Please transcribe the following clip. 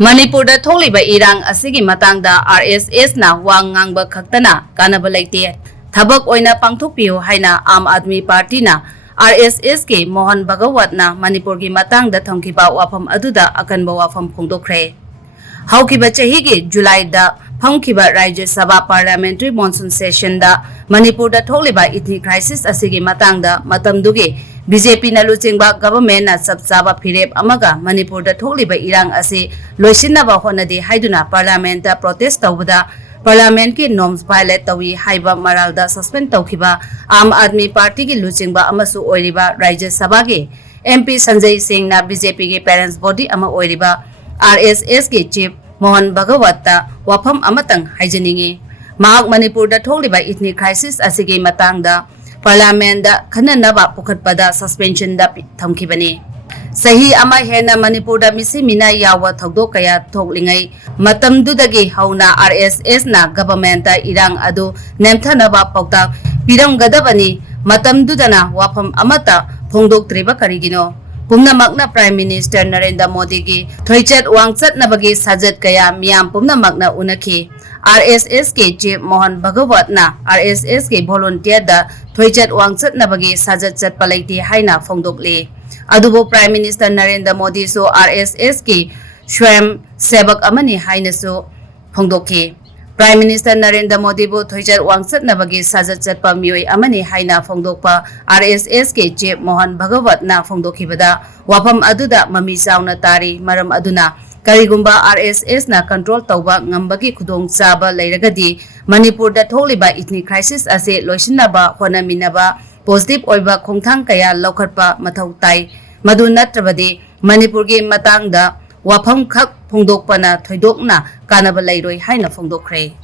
Manipur da tholiba irang asigi matangda RSS na wang ngangba khaktana kanaba laite thabak oina pangthokpiu haina Aam Aadmi Party na RSS ke Mohon Bhagwat na Manipur gi matangda thongkiba wafam aduda akanba wafam phongdokre haukiba chahigi July da phangkiba Rajya Sabha Parliamentary Monsoon Session da Manipur da tholiba ethnic crisis asigi matangda matamdugi BJP na luchingba government na sabsaba phirep amaga Manipur da tholiba irang ase loisinaba honade haiduna parliament da protest tawda parliament ki norms violate tawi haiba maralda suspend tawkiba Aam Aadmi Party ki luchingba amasu oiriba Rajya Sabha ge MP Sanjay Singh na BJP ge parents body ama oiriba RSS ge chief Mohon Bhagwat ta wafam amatang haijaningi mahak Manipur da tholiba ethnic crisis asige matangda Parliament da khananaba pukhatpada suspension da thamkibani sahi ama hena Manipur da misi mina yawa thogdok kaya thoklingai matamdudagi hauna RSS na government da irang adu nemthanaba pawta piramgadabani matamdudana wafam amata phongdoktriba karigino pumnamakna Prime Minister Narendra Modi gi thoichat wangchat nabagi sajat kaya miyam pumnamakna unakhi RSS ke chief Mohon Bhagwat na RSS ke volunteer da thoichat wangchat nabagi sajat chat palaiti haina phongdokle adubo Prime Minister Narendra Modi so RSS ke swam sebak amani haina so phongdokhe Prime Minister Narendra Modi bo thoichat wangchat nabagi sajat chat pa mioi amani haina phongdokpa RSS ke chief Mohon Bhagwat na phongdokhibada wafam aduda mami sauna tari maram aduna karigumba RSS na control tawba ngambagi khudong chaba leiragadi Manipur da tholiba ethnic crisis ase loisinaba honaminaba positive oiba khongthang kaya lokhatpa mathau tai madu natrabadi Manipur gi matangda wafam khak phongdokpana thoidokna kanaba leiroi haina phongdokhre